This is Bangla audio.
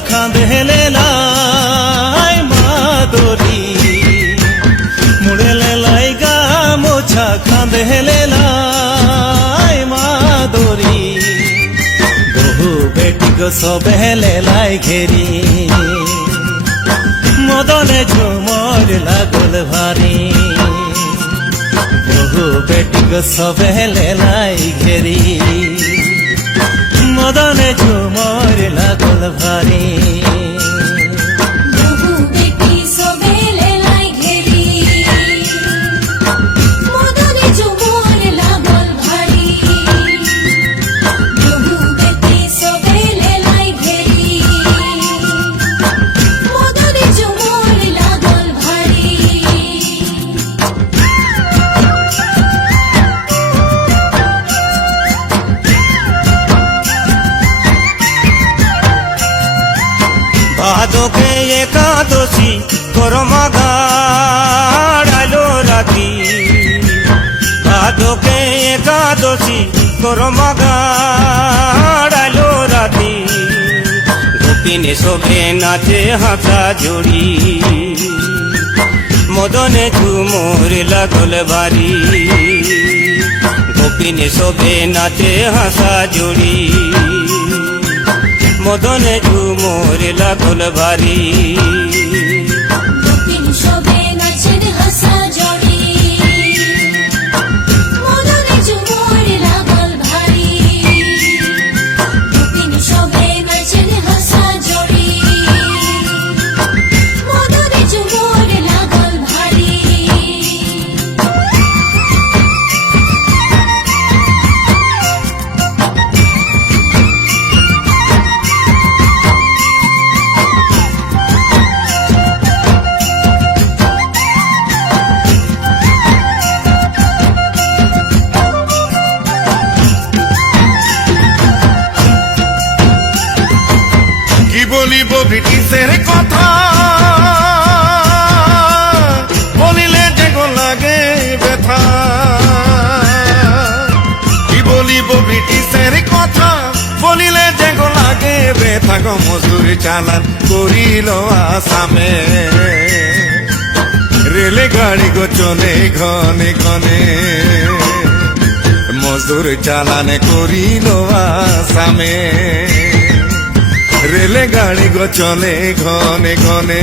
খাঁদেলে লাই মাদরি মুড়েলে লাই গা মোছা খাঁদেলে লাই মাদরি বহু বেটি গো সবেলে লাই ঘেরি মদনে ঝুমর লাগল ভারি বহু বেটি গো সবেলে লাই ঘেরি মদনে ঝুমর লাগল ভারি বহু বেটি সবেলে লাই ঘেরি মদনে ঝুমর লাগল ভারি বহু বেটি সবেলে লাই ঘেরি মদনে ঝুমর লাগল ভারি ভাদকে একাদশী করমাগাড়ালো রাতি ভাদকে একাদশী করমাগাড়ালো রাতি গোপিনে শোভে নাচে হাঁচা জড়ি মদনে ঝুমুর লাগল ভারি গোপিনে শোভে নাচে হাসা জড়ি মদনে ঝুমুর লাগল ভারি গোপিন শোভে নাচের হাসা জড়ি মদনে ঝুমুর লাগল ভারি গোপিন শোভে নাচের হাসা জড়ি মদনে ঝুমুর লাগল ভারি বলিব ব্রিটিশের কথা বলিলে যে গো লাগে ব্যথা কি বলিব ব্রিটিশের কথা বলিলে যে গো লাগে ব্যথা গো মজুর চালান করিল আসামে রেলে গাড়ি গো চলে ঘনে ঘনে মজুর চালান করিল আসামে রেলে গাড়ি গো চলে ঘনে ঘনে